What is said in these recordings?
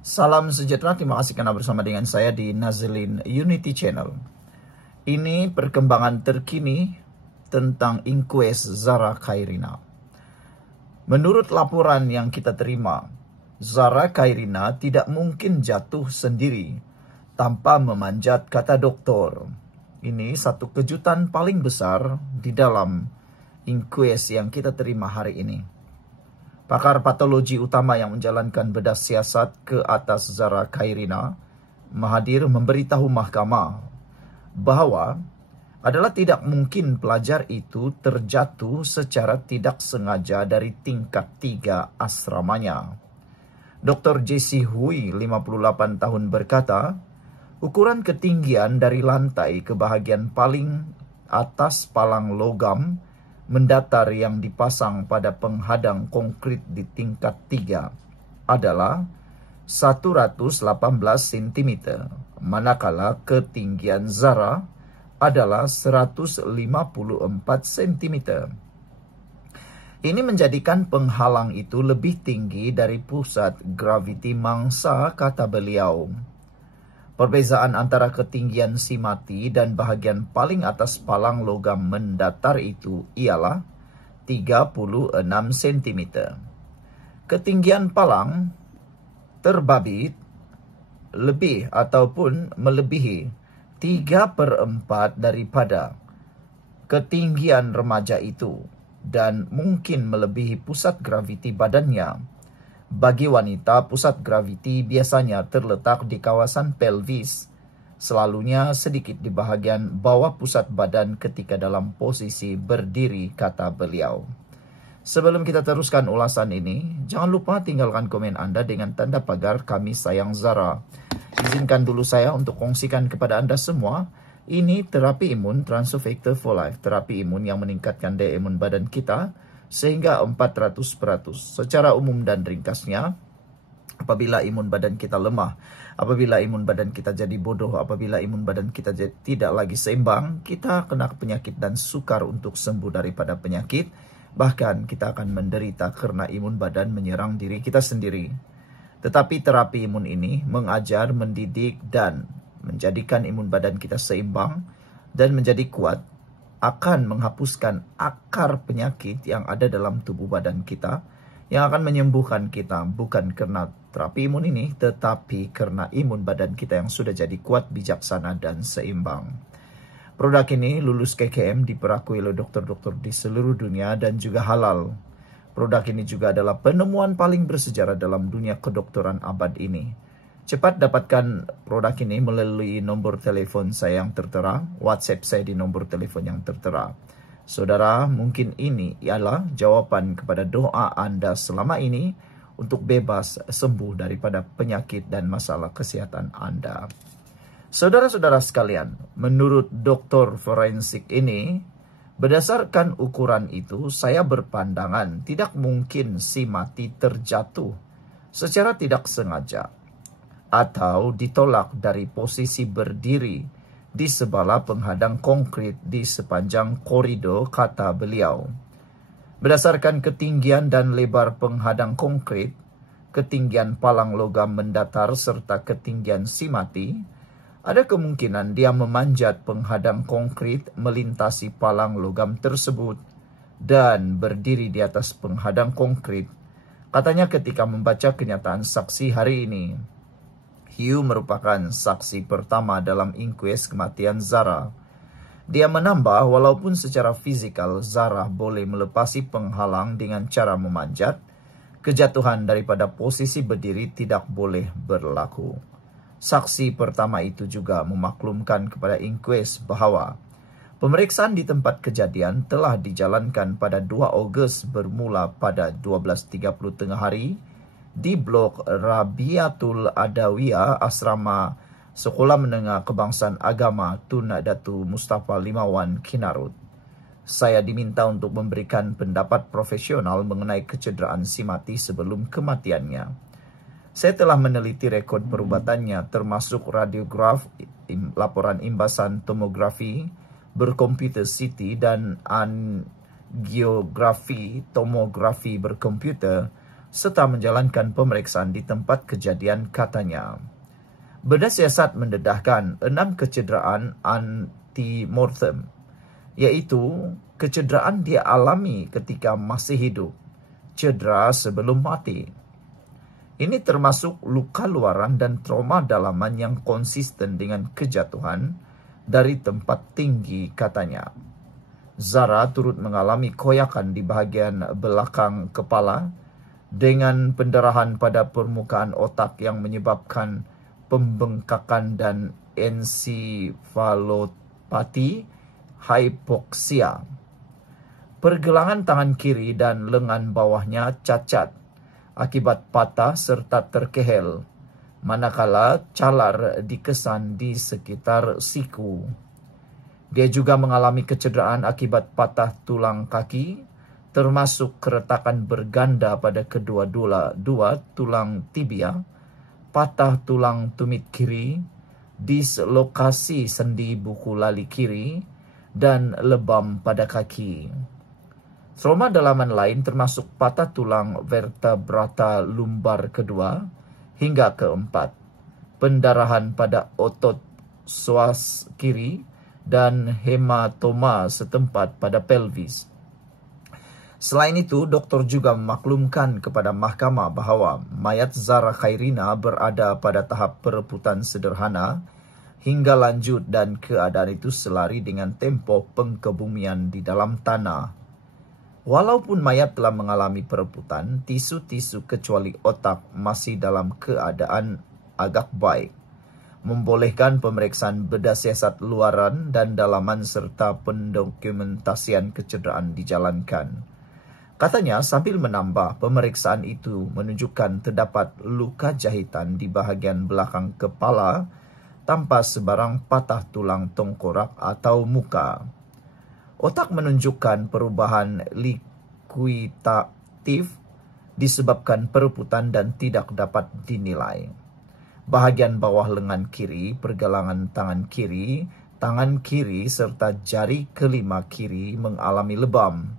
Salam sejahtera, terima kasih karena bersama dengan saya di Nazlin Unity Channel. Ini perkembangan terkini tentang inquest Zara Khairina. Menurut laporan yang kita terima, Zara Khairina tidak mungkin jatuh sendiri tanpa memanjat kata doktor. Ini satu kejutan paling besar di dalam inquest yang kita terima hari ini. Pakar patologi utama yang menjalankan bedah siasat ke atas Zara Khairina, Mahathir, memberitahu mahkamah bahawa adalah tidak mungkin pelajar itu terjatuh secara tidak sengaja dari tingkat 3 asramanya. Dr. Jessie Hui, 58 tahun berkata, ukuran ketinggian dari lantai ke bahagian paling atas palang logam mendatar yang dipasang pada penghadang konkrit di tingkat 3 adalah 118 cm, manakala ketinggian Zara adalah 154 cm. Ini menjadikan penghalang itu lebih tinggi dari pusat graviti mangsa, kata beliau. Perbezaan antara ketinggian si mati dan bahagian paling atas palang logam mendatar itu ialah 36 cm. Ketinggian palang terbabit lebih ataupun melebihi 3/4 daripada ketinggian remaja itu dan mungkin melebihi pusat graviti badannya. Bagi wanita, pusat graviti biasanya terletak di kawasan pelvis, selalunya sedikit di bahagian bawah pusat badan ketika dalam posisi berdiri, kata beliau. Sebelum kita teruskan ulasan ini, jangan lupa tinggalkan komen Anda dengan tanda pagar "Kami Sayang Zara". Izinkan dulu saya untuk kongsikan kepada Anda semua, ini terapi imun Transofector for Life, terapi imun yang meningkatkan daya imun badan kita sehingga 400%. Secara umum dan ringkasnya, apabila imun badan kita lemah, apabila imun badan kita jadi bodoh, apabila imun badan kita tidak lagi seimbang, kita kena penyakit dan sukar untuk sembuh daripada penyakit. Bahkan kita akan menderita karena imun badan menyerang diri kita sendiri. Tetapi terapi imun ini mengajar, mendidik, dan menjadikan imun badan kita seimbang dan menjadi kuat, akan menghapuskan akar penyakit yang ada dalam tubuh badan kita, yang akan menyembuhkan kita bukan karena terapi imun ini, tetapi karena imun badan kita yang sudah jadi kuat, bijaksana, dan seimbang. Produk ini lulus KKM, diperakui oleh dokter-dokter di seluruh dunia dan juga halal. Produk ini juga adalah penemuan paling bersejarah dalam dunia kedokteran abad ini. Cepat dapatkan produk ini melalui nombor telefon saya yang tertera, WhatsApp saya di nombor telefon yang tertera. Saudara, mungkin ini ialah jawapan kepada doa Anda selama ini untuk bebas sembuh daripada penyakit dan masalah kesihatan Anda. Saudara-saudara sekalian, menurut dokter forensik ini, berdasarkan ukuran itu, saya berpandangan tidak mungkin si mati terjatuh secara tidak sengaja atau ditolak dari posisi berdiri di sebelah penghadang konkrit di sepanjang koridor, kata beliau. Berdasarkan ketinggian dan lebar penghadang konkrit, ketinggian palang logam mendatar serta ketinggian si mati, ada kemungkinan dia memanjat penghadang konkrit, melintasi palang logam tersebut, dan berdiri di atas penghadang konkrit. Katanya ketika membaca kenyataan saksi hari ini, Hugh merupakan saksi pertama dalam inquest kematian Zara. Dia menambah, walaupun secara fizikal Zara boleh melepasi penghalang dengan cara memanjat, kejatuhan daripada posisi berdiri tidak boleh berlaku. Saksi pertama itu juga memaklumkan kepada inquest bahawa pemeriksaan di tempat kejadian telah dijalankan pada 2 Ogos bermula pada 12.30 tengah hari di blok Rabiatul Adawiyah, asrama Sekolah Menengah Kebangsaan Agama Tun Datu Mustafa Limawan, Kinarut. Saya diminta untuk memberikan pendapat profesional mengenai kecederaan si mati sebelum kematiannya. Saya telah meneliti rekod perubatannya termasuk radiograf, laporan imbasan tomografi berkomputer CT dan angiografi tomografi berkomputer serta menjalankan pemeriksaan di tempat kejadian, katanya. Bedah siasat mendedahkan 6 kecederaan antemortem, yaitu kecederaan dia alami ketika masih hidup, cedera sebelum mati. Ini termasuk luka luaran dan trauma dalaman yang konsisten dengan kejatuhan dari tempat tinggi, katanya. Zara turut mengalami koyakan di bahagian belakang kepala dengan pendarahan pada permukaan otak yang menyebabkan pembengkakan dan ensefalopati hipoksia. Pergelangan tangan kiri dan lengan bawahnya cacat akibat patah serta terkehel, manakala calar dikesan di sekitar siku. Dia juga mengalami kecederaan akibat patah tulang kaki, termasuk keretakan berganda pada dua tulang tibia, patah tulang tumit kiri, dislokasi sendi buku lali kiri, dan lebam pada kaki. Trauma dalaman lain termasuk patah tulang vertebrata lumbar kedua hingga keempat, pendarahan pada otot psoas kiri, dan hematoma setempat pada pelvis. Selain itu, doktor juga memaklumkan kepada mahkamah bahawa mayat Zara Khairina berada pada tahap perebutan sederhana hingga lanjut dan keadaan itu selari dengan tempo pengkebumian di dalam tanah. Walaupun mayat telah mengalami perebutan, tisu-tisu kecuali otak masih dalam keadaan agak baik, membolehkan pemeriksaan bedah siasat luaran dan dalaman serta pendokumentasian kecederaan dijalankan. Katanya sambil menambah, pemeriksaan itu menunjukkan terdapat luka jahitan di bahagian belakang kepala tanpa sebarang patah tulang tengkorak atau muka. Otak menunjukkan perubahan likuitatif disebabkan perebutan dan tidak dapat dinilai. Bahagian bawah lengan kiri, pergelangan tangan kiri, serta jari kelima kiri mengalami lebam,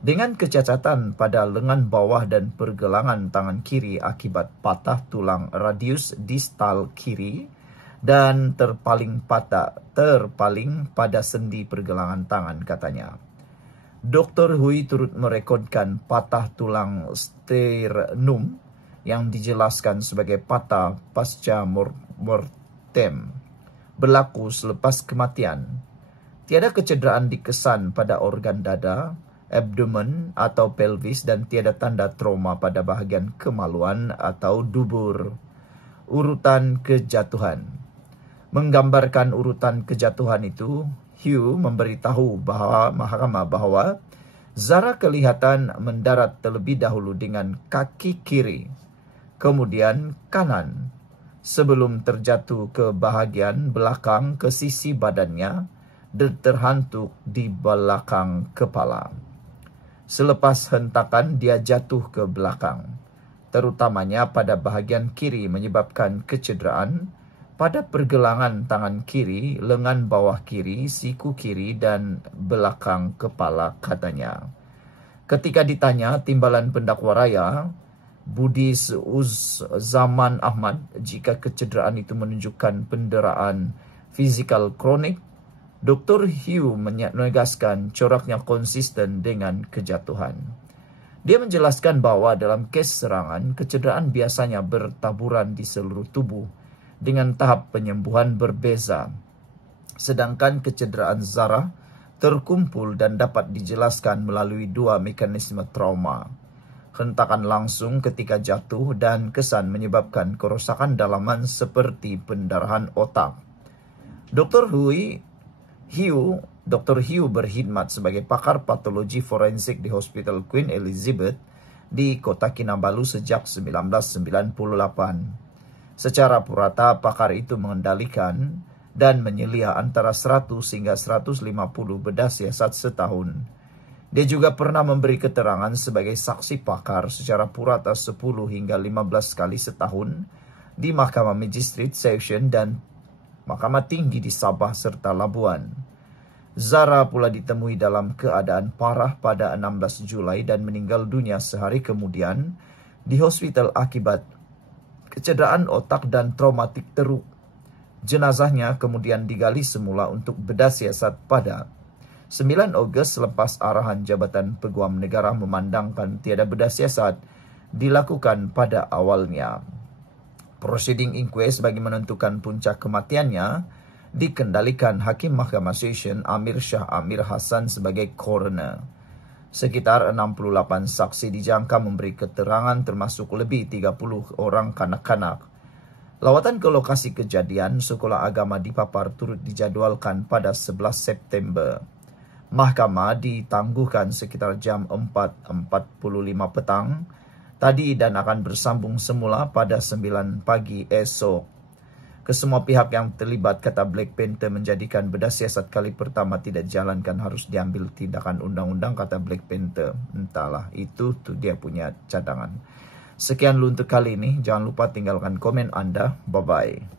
dengan kecacatan pada lengan bawah dan pergelangan tangan kiri akibat patah tulang radius distal kiri dan terpaling pada sendi pergelangan tangan, katanya. Dr. Hui turut merekodkan patah tulang sternum yang dijelaskan sebagai patah pasca mortem berlaku selepas kematian. Tiada kecederaan dikesan pada organ dada, abdomen atau pelvis, dan tiada tanda trauma pada bahagian kemaluan atau dubur. Urutan kejatuhan. Menggambarkan urutan kejatuhan itu, Hugh memberitahu mahkamah bahawa Zara kelihatan mendarat terlebih dahulu dengan kaki kiri, kemudian kanan, sebelum terjatuh ke bahagian belakang ke sisi badannya dan terhantuk di belakang kepala. Selepas hentakan, dia jatuh ke belakang, terutamanya pada bahagian kiri, menyebabkan kecederaan pada pergelangan tangan kiri, lengan bawah kiri, siku kiri, dan belakang kepala, katanya. Ketika ditanya timbalan pendakwa raya, Budi Zaman Ahmad, jika kecederaan itu menunjukkan penderaan fizikal kronik, Dr. Hugh menegaskan coraknya konsisten dengan kejatuhan. Dia menjelaskan bahawa dalam kes serangan, kecederaan biasanya bertaburan di seluruh tubuh dengan tahap penyembuhan berbeza. Sedangkan kecederaan Zara terkumpul dan dapat dijelaskan melalui 2 mekanisme trauma. Hentakan langsung ketika jatuh dan kesan menyebabkan kerosakan dalaman seperti pendarahan otak. Dr. Hugh berkhidmat sebagai pakar patologi forensik di Hospital Queen Elizabeth di Kota Kinabalu sejak 1998. Secara purata, pakar itu mengendalikan dan menyelia antara 100 hingga 150 bedah siasat setahun. Dia juga pernah memberi keterangan sebagai saksi pakar secara purata 10 hingga 15 kali setahun di Mahkamah Magistrat Session dan Mahkamah Tinggi di Sabah serta Labuan. Zara pula ditemui dalam keadaan parah pada 16 Julai dan meninggal dunia sehari kemudian di hospital akibat kecederaan otak dan traumatik teruk. Jenazahnya kemudian digali semula untuk bedah siasat pada 9 Ogos selepas arahan Jabatan Peguam Negara memandangkan tiada bedah siasat dilakukan pada awalnya. Proceeding inquest bagi menentukan puncak kematiannya dikendalikan Hakim Mahkamah Session Amir Shah Amir Hassan sebagai coroner. Sekitar 68 saksi dijangka memberi keterangan termasuk lebih 30 orang kanak-kanak. Lawatan ke lokasi kejadian sekolah agama di Papar turut dijadualkan pada 11 September. Mahkamah ditangguhkan sekitar jam 4.45 petang tadi dan akan bersambung semula pada 9 pagi esok. Kesemua pihak yang terlibat, kata Black Panther, menjadikan bedah siasat kali pertama tidak dijalankan harus diambil tindakan undang-undang, kata Black Panther. Entahlah, itu tuh dia punya cadangan. Sekian dulu untuk kali ini. Jangan lupa tinggalkan komen Anda. Bye-bye.